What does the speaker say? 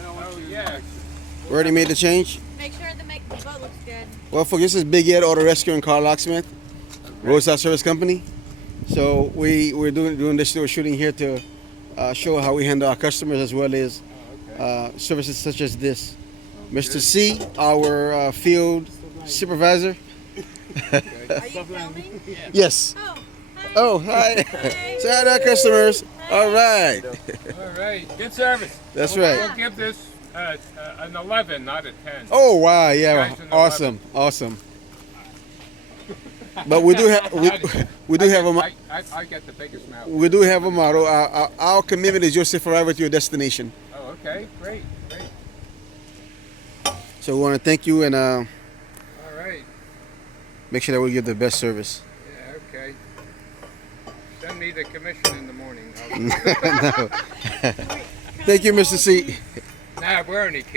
Oh, yeah. We already made the change. Make sure the boat looks good. Well, folks, this is Big Ed Auto Rescue and Car Locksmith, Roadside Service Company. So we're doing this little shooting here to show how we handle our customers as well as services such as this. Mr. C, our field supervisor. Are you filming? Yes. Oh, hi. Oh, hi. Hi. Say hi to our customers. All right. All right. Good service. That's We'll right. give this an 11, not a 10. Oh, wow. Yeah. Guys in the Awesome. Awesome. But we do have we do have a I get the biggest mouth. we do have a motto. Our commitment is your safe arrival to your destination. Oh, okay. Great. Great. So we want to thank you and All right. make sure that we give the best service. Yeah, okay. Send me the commission in the morning. No. Thank you, Mr. C. Nah, we're only kidding.